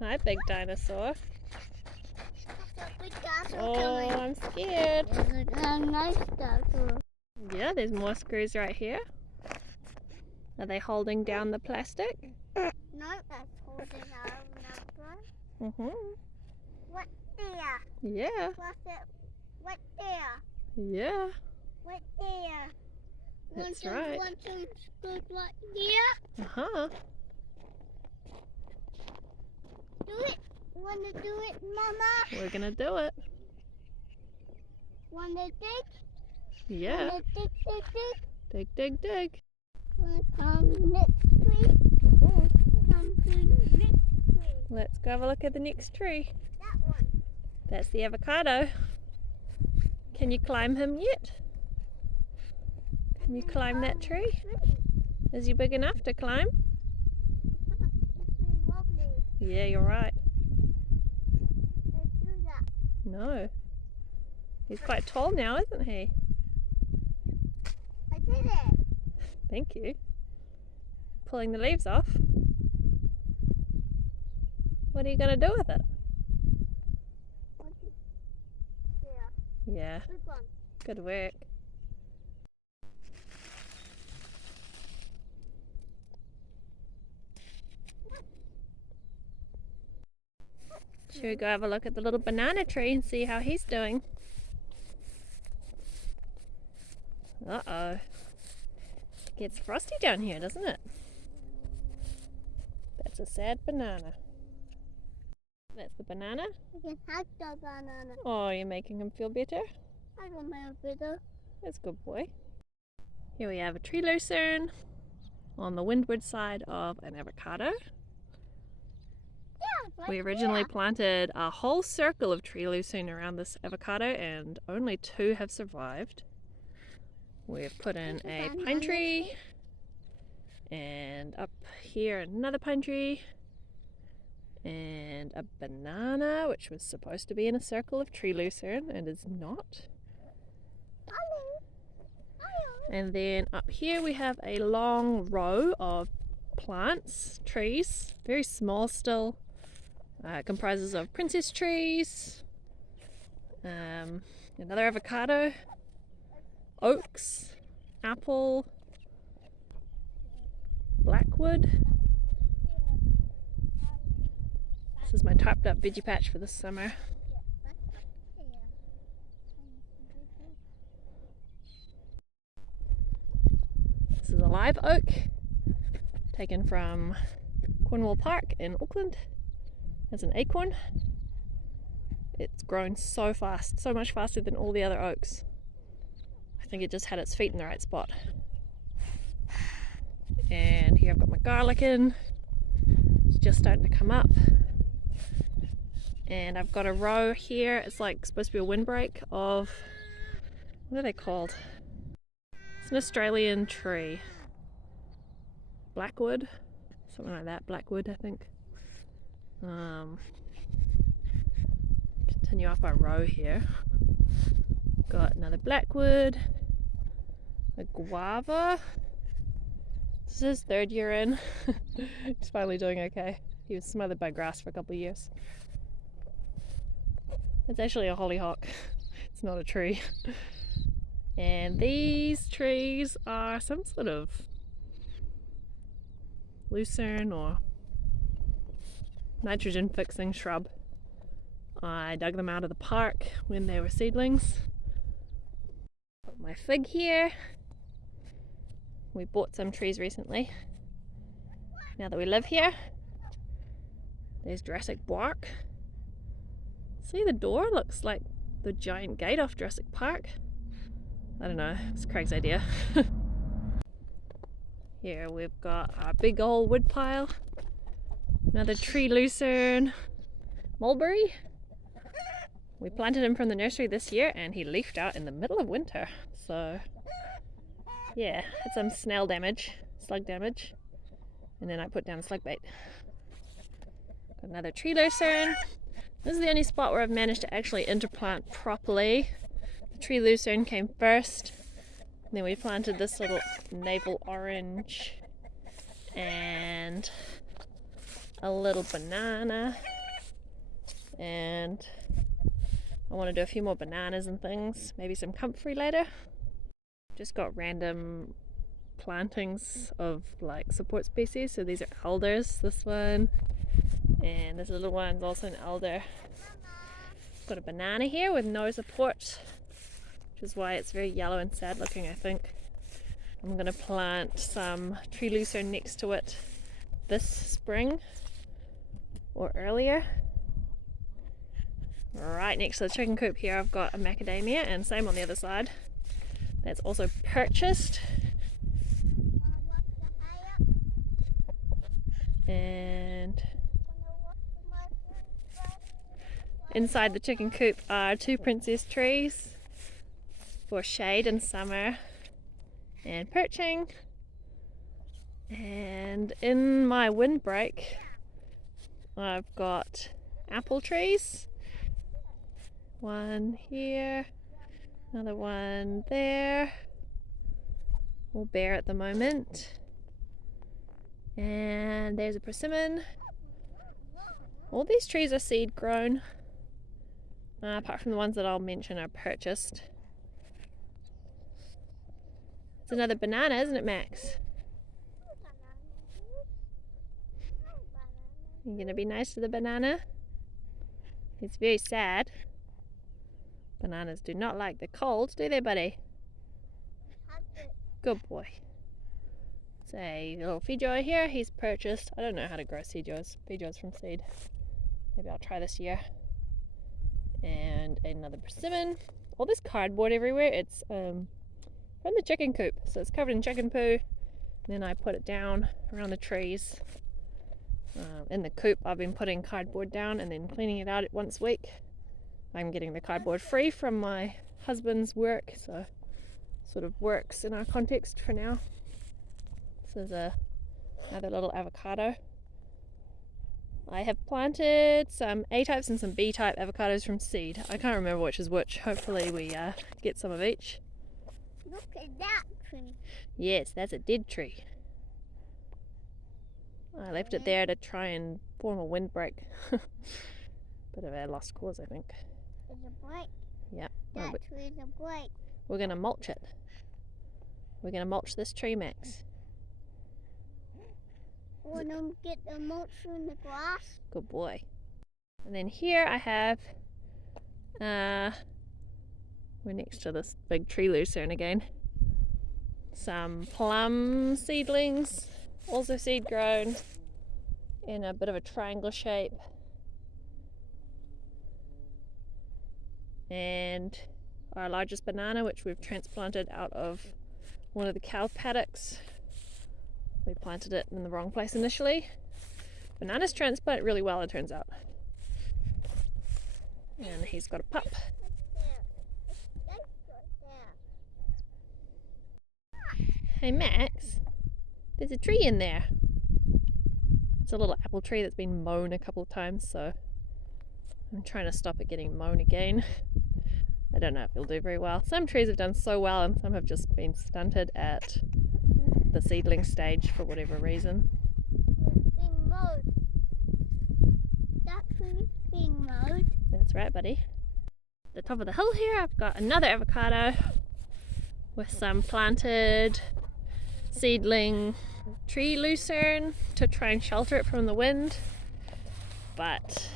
Hi, big dinosaur. That's a big dinosaur Oh, coming. I'm scared. There's a nice dinosaur. Yeah, there's more screws right here. Are they holding down the plastic? No, that's holding our number. What there? Yeah. What's it? What there? Yeah. What there? That's right. One, two, screws right here. Uh-huh. Do it. Wanna do it, Mama? We're gonna do it. Wanna dig? Yeah. Wanna dig, dig, dig? Dig, dig, dig. Wanna come next tree? Come to the next tree. Let's go have a look at the next tree. That one. That's the avocado. Can you climb him yet? Can you climb that tree? Is he big enough to climb? It's really wobbly. Yeah, you're right. Let's do that. No. He's quite tall now, isn't he? I did it. Thank you. Pulling the leaves off. What are you going to do with it? There. Yeah, Good one. good work. Should we go have a look at the little banana tree and see how he's doing? Uh-oh. It gets frosty down here, doesn't it? That's a sad banana. That's the banana. You can have the banana. Oh, you're making him feel better? I don't know better. That's a good boy. Here we have a tree lucerne on the windward side of an avocado. Yeah, We originally planted a whole circle of tree lucerne around this avocado and only 2 have survived. We've put in a pine tree and up here another pine tree and a banana, which was supposed to be in a circle of tree lucerne and is not. And then up here we have a long row of plants, trees, very small still. It comprises of princess trees, another avocado, oaks, apple, blackwood. This is my topped up veggie patch for this summer. This is a live oak taken from Cornwall Park in Auckland as an acorn. It's grown so fast, so much faster than all the other oaks. I think it just had its feet in the right spot. And here I've got my garlic in. It's just starting to come up. And I've got a row here. It's like supposed to be a windbreak of, what are they called? It's an Australian tree. Blackwood, something like that. Blackwood, I think. Continue up our row here. Got another blackwood, a guava. This is his 3rd year in. He's finally doing okay. He was smothered by grass for a couple of years. It's actually a hollyhock. It's not a tree. And these trees are some sort of lucerne or nitrogen fixing shrub. I dug them out of the park when they were seedlings. Got my fig here. We bought some trees recently. Now that we live here, there's Jurassic Bark. See, the door looks like the giant gate off Jurassic Park. I don't know, it's Craig's idea. Here we've got our big old wood pile. Another tree lucerne. Mulberry. We planted him from the nursery this year and he leafed out in the middle of winter. So yeah, had some snail damage, slug damage. And then I put down slug bait. Got another tree lucerne. This is the only spot where I've managed to actually interplant properly. The tree lucerne came first. Then we planted this little navel orange and a little banana, and I want to do a few more bananas and things, maybe some comfrey later. Just got random plantings of like support species. So these are alders, this one, and this little one's also an alder. Got a banana here with no support, which is why it's very yellow and sad looking, I think. I'm going to plant some tree lucerne next to it this spring or earlier. Right next to the chicken coop here I've got a macadamia, and same on the other side. That's also purchased. And inside the chicken coop are 2 princess trees for shade in summer and perching. And in my windbreak I've got apple trees. One here, another one there, all bare at the moment. And there's a persimmon. All these trees are seed grown, apart from the ones that I'll mention are purchased. It's another banana, isn't it, Max? You gonna be nice to the banana? It's very sad. Bananas do not like the cold, do they, buddy? Good boy. Say little Fijoy here, he's purchased. I don't know how to grow Fijoys from seed. Maybe I'll try this year. And another persimmon. All this cardboard everywhere. It's from the chicken coop, so it's covered in chicken poo. And then I put it down around the trees. In the coop I've been putting cardboard down and then cleaning it out once a week. I'm getting the cardboard free from my husband's work, so sort of works in our context for now. This is another little avocado. I have planted some A-types and some B-type avocados from seed. I can't remember which is which. Hopefully we get some of each. Look at that tree. Yes, that's a dead tree. I left it there to try and form a windbreak. Bit of a lost cause, I think. It's a break. Yep. That tree is a break. We're going to mulch it. We're going to mulch this tree, Max. Want to get the mulch in the grass? Good boy. And then here I have, we're next to this big tree lucerne again. Some plum seedlings, also seed grown in a bit of a triangle shape. And our largest banana, which we've transplanted out of one of the cow paddocks. We planted it in the wrong place initially. Bananas transplant really well, it turns out. And he's got a pup. Hey Max, there's a tree in there. It's a little apple tree that's been mown a couple of times, so I'm trying to stop it getting mown again. I don't know if it'll do very well. Some trees have done so well and some have just been stunted at the seedling stage for whatever reason. It's being mowed. That tree's being mowed. That's right, buddy. At the top of the hill here I've got another avocado with some planted seedling tree lucerne to try and shelter it from the wind, but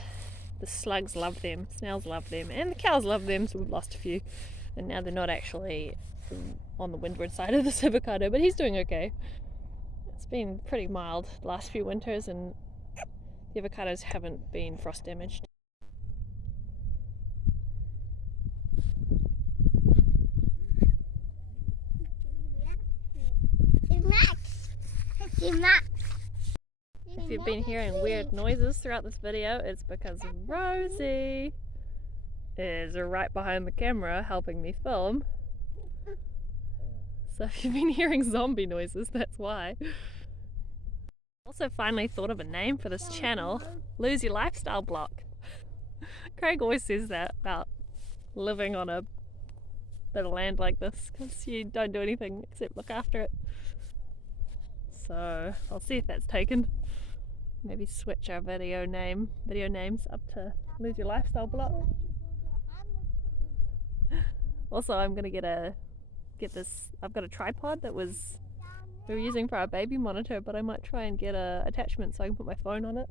the slugs love them, snails love them, and the cows love them, so we've lost a few, and now they're not actually on the windward side of this avocado, but he's doing okay. It's been pretty mild the last few winters and the avocados haven't been frost damaged. It's Max. It's Max. If you've been hearing weird noises throughout this video, it's because Rosie is right behind the camera helping me film. So if you've been hearing zombie noises, that's why. Also finally thought of a name for this channel, Lose Your Lifestyle Block. Craig always says that about living on a bit of land like this, because you don't do anything except look after it. So I'll see if that's taken. Maybe switch our video names up to Lose Your Lifestyle block. Also, I'm gonna get this. I've got a tripod that we were using for our baby monitor, but I might try and get a attachment so I can put my phone on it.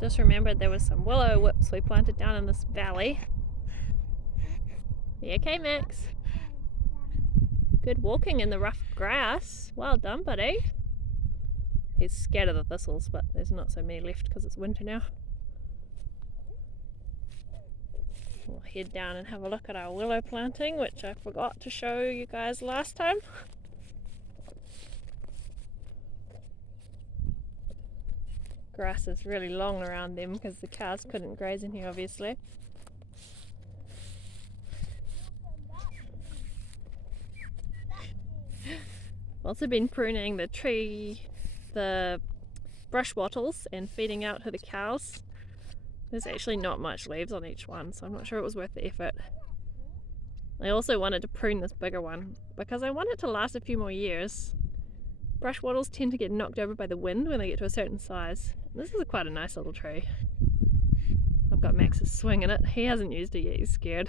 Just remembered there was some willow whips we planted down in this valley. You okay, Max? Good walking in the rough grass. Well done, buddy. He's scared of the thistles, but there's not so many left because it's winter now. We'll head down and have a look at our willow planting, which I forgot to show you guys last time. Grass is really long around them because the cows couldn't graze in here, obviously. I've also been pruning the brush wattles and feeding out to the cows. There's actually not much leaves on each one, so I'm not sure it was worth the effort. I also wanted to prune this bigger one because I want it to last a few more years. Brush wattles tend to get knocked over by the wind when they get to a certain size. This is quite a nice little tree. I've got Max's swing in it. He hasn't used it yet, he's scared.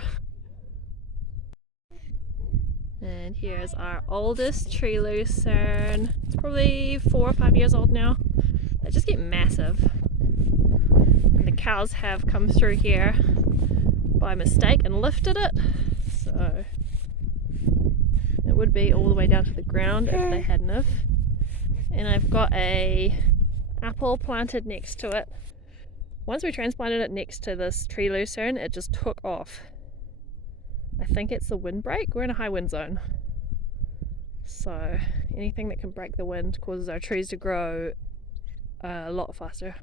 And here's our oldest tree lucerne. It's probably 4 or 5 years old now. They just get massive. And the cows have come through here by mistake and lifted it. So it would be all the way down to the ground if they hadn't have. And I've got a apple planted next to it. Once we transplanted it next to this tree lucerne, it just took off. I think it's the windbreak. We're in a high wind zone. So anything that can break the wind causes our trees to grow a lot faster.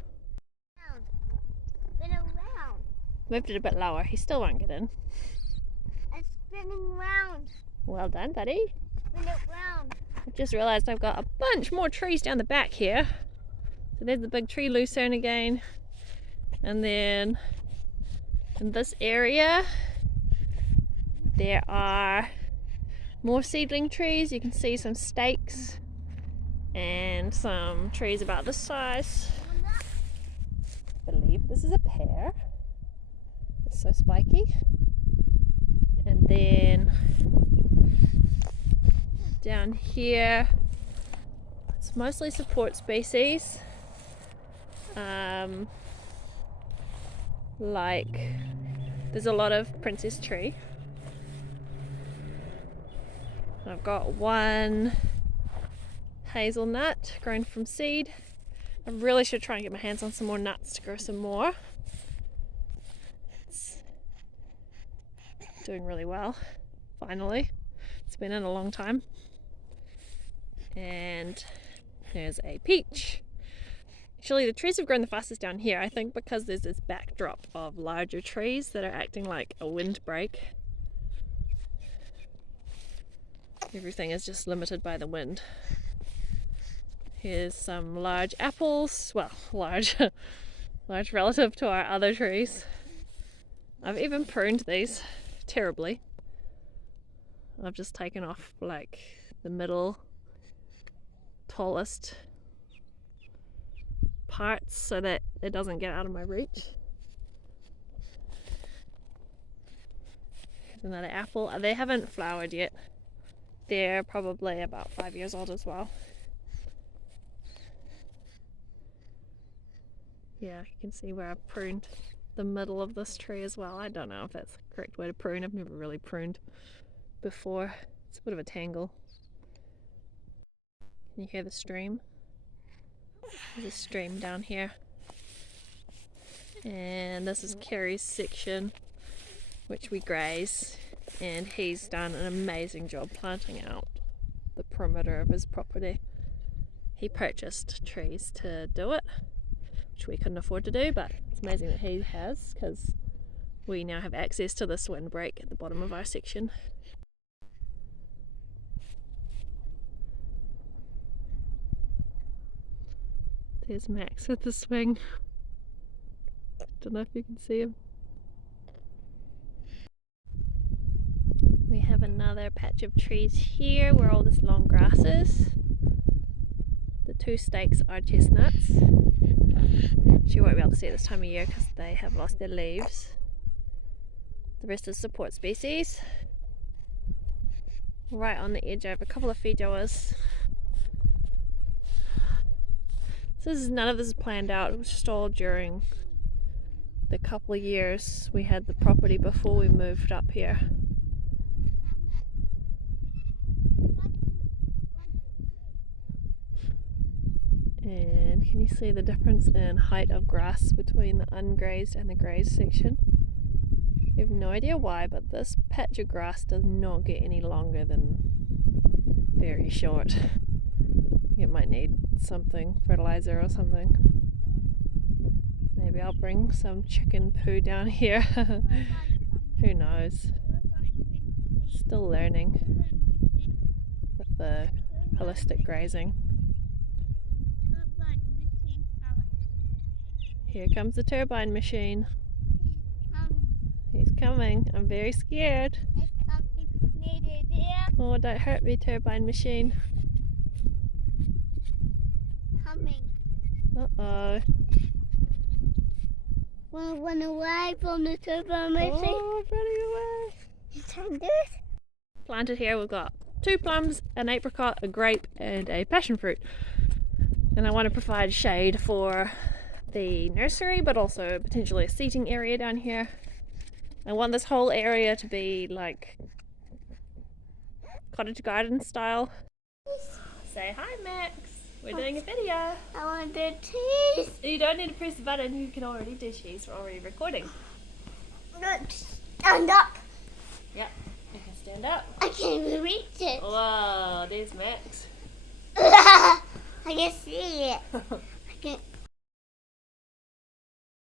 Spin around. Moved it a bit lower. He still won't get in. It's spinning round. Well done, buddy. Spin it round. I've just realised I've got a bunch more trees down the back here. So there's the big tree lucerne again. And then in this area there are more seedling trees. You can see some stakes and some trees about this size. I believe this is a pear. It's so spiky. And then down here it's mostly support species. Like there's a lot of princess tree. I've got one hazelnut grown from seed. I really should try and get my hands on some more nuts to grow some more. It's doing really well, finally. It's been in a long time. And there's a peach. Actually, the trees have grown the fastest down here, I think because there's this backdrop of larger trees that are acting like a windbreak. Everything is just limited by the wind. Here's some large apples, well, large relative to our other trees. I've even pruned these terribly. I've just taken off like the middle, tallest parts so that it doesn't get out of my reach. Here's another apple. They haven't flowered yet. They're probably about 5 years old as well. Yeah, you can see where I've pruned the middle of this tree as well. I don't know if that's the correct way to prune. I've never really pruned before. It's a bit of a tangle. Can you hear the stream? There's a stream down here. And this is Kerry's section, which we graze. And he's done an amazing job planting out the perimeter of his property. He purchased trees to do it, which we couldn't afford to do, but it's amazing that he has, because we now have access to this windbreak at the bottom of our section. There's Max with the swing. Don't know if you can see him. We have another another patch of trees here where all this long grass is. The 2 stakes are chestnuts. You won't be able to see it this time of year because they have lost their leaves. The rest is support species. Right on the edge I have a couple of feijoas. None of this is planned out. It was just all during the couple of years we had the property before we moved up here. And can you see the difference in height of grass between the ungrazed and the grazed section? I have no idea why, but this patch of grass does not get any longer than very short. It might need something, fertilizer or something. Maybe I'll bring some chicken poo down here. Who knows? Still learning with the holistic grazing. Here comes the turbine machine. He's coming. I'm very scared. Oh, don't hurt me, turbine machine. Coming. Uh-oh. Want to run away from the turbine machine? Oh, I'm running away. You can do it. Planted here we've got 2 plums, an apricot, a grape and a passion fruit. And I want to provide shade for the nursery, but also potentially a seating area down here. I want this whole area to be like cottage garden style. Say hi, Max. We're doing a video. I want to do cheese. You don't need to press the button. You can already do cheese. We're already recording. Stand up. Yep, you can stand up. I can't even reach it. Whoa, there's Max. I can see it. I can.